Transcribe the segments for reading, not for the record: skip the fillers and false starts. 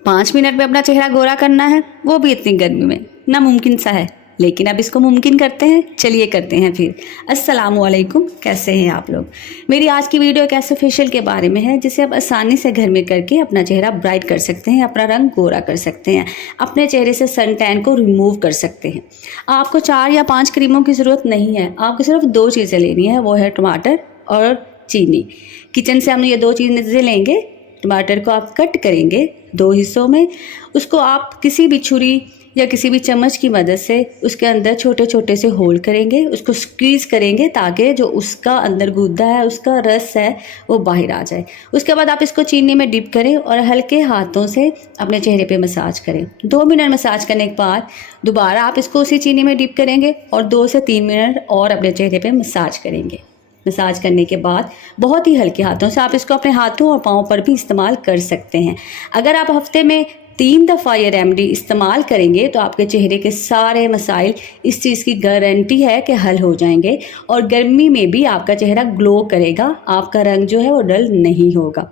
5 minute में अपना चेहरा गोरा करना है, वो भी इतनी गर्मी में, नामुमकिन सा है। लेकिन अब इसको मुमकिन करते हैं। चलिए करते हैं फिर। अस्सलामुअलैकुम, कैसे हैं आप लोग। मेरी आज की वीडियो एक ऐसे फेशियल के बारे में है जिसे आप आसानी से घर में करके अपना चेहरा ब्राइट कर सकते हैं, अपना रंग गोरा कर सकते हैं, अपने चेहरे से सन टैन को रिमूव कर सकते हैं। आपको 4 या 5 क्रीमों की ज़रूरत नहीं है, आपको सिर्फ 2 चीज़ें लेनी है, वो है टमाटर और चीनी। किचन से हम ये 2 चीज़ें लेंगे। टमाटर को आप कट करेंगे 2 हिस्सों में, उसको आप किसी भी छुरी या किसी भी चम्मच की मदद से उसके अंदर छोटे छोटे से होल करेंगे, उसको स्क्वीज़ करेंगे ताकि जो उसका अंदर गूदा है, उसका रस है, वो बाहर आ जाए। उसके बाद आप इसको चीनी में डिप करें और हल्के हाथों से अपने चेहरे पे मसाज करें। 2 मिनट मसाज करने के बाद दोबारा आप इसको उसी चीनी में डिप करेंगे और 2 से 3 मिनट और अपने चेहरे पे मसाज करेंगे। मसाज करने के बाद बहुत ही हल्के हाथों से आप इसको अपने हाथों और पाँव पर भी इस्तेमाल कर सकते हैं। अगर आप हफ्ते में 3 दफ़ा ये रेमेडी इस्तेमाल करेंगे तो आपके चेहरे के सारे मसाइल इस चीज़ की गारंटी है कि हल हो जाएंगे और गर्मी में भी आपका चेहरा ग्लो करेगा, आपका रंग जो है वो डल नहीं होगा।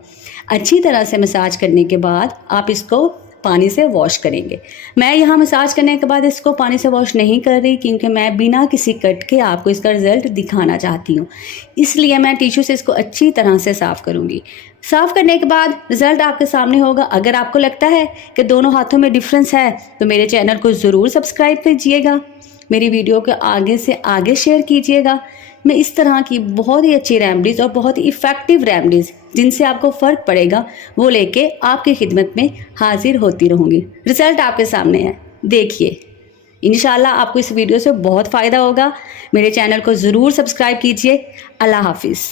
अच्छी तरह से मसाज करने के बाद आप इसको पानी से वॉश करेंगे। मैं यहाँ मसाज करने के बाद इसको पानी से वॉश नहीं कर रही क्योंकि मैं बिना किसी कट के आपको इसका रिज़ल्ट दिखाना चाहती हूँ, इसलिए मैं टिश्यू से इसको अच्छी तरह से साफ़ करूँगी। साफ़ करने के बाद रिज़ल्ट आपके सामने होगा। अगर आपको लगता है कि दोनों हाथों में डिफरेंस है तो मेरे चैनल को ज़रूर सब्सक्राइब कीजिएगा, मेरी वीडियो को आगे से आगे शेयर कीजिएगा। मैं इस तरह की बहुत ही अच्छी रेमेडीज़ और बहुत ही इफ़ेक्टिव रेमेडीज़ जिनसे आपको फ़र्क पड़ेगा वो लेके आपकी खिदमत में हाजिर होती रहूँगी। रिज़ल्ट आपके सामने है, देखिए। इंशाल्लाह आपको इस वीडियो से बहुत फ़ायदा होगा। मेरे चैनल को ज़रूर सब्सक्राइब कीजिए। अल्लाह हाफिज़।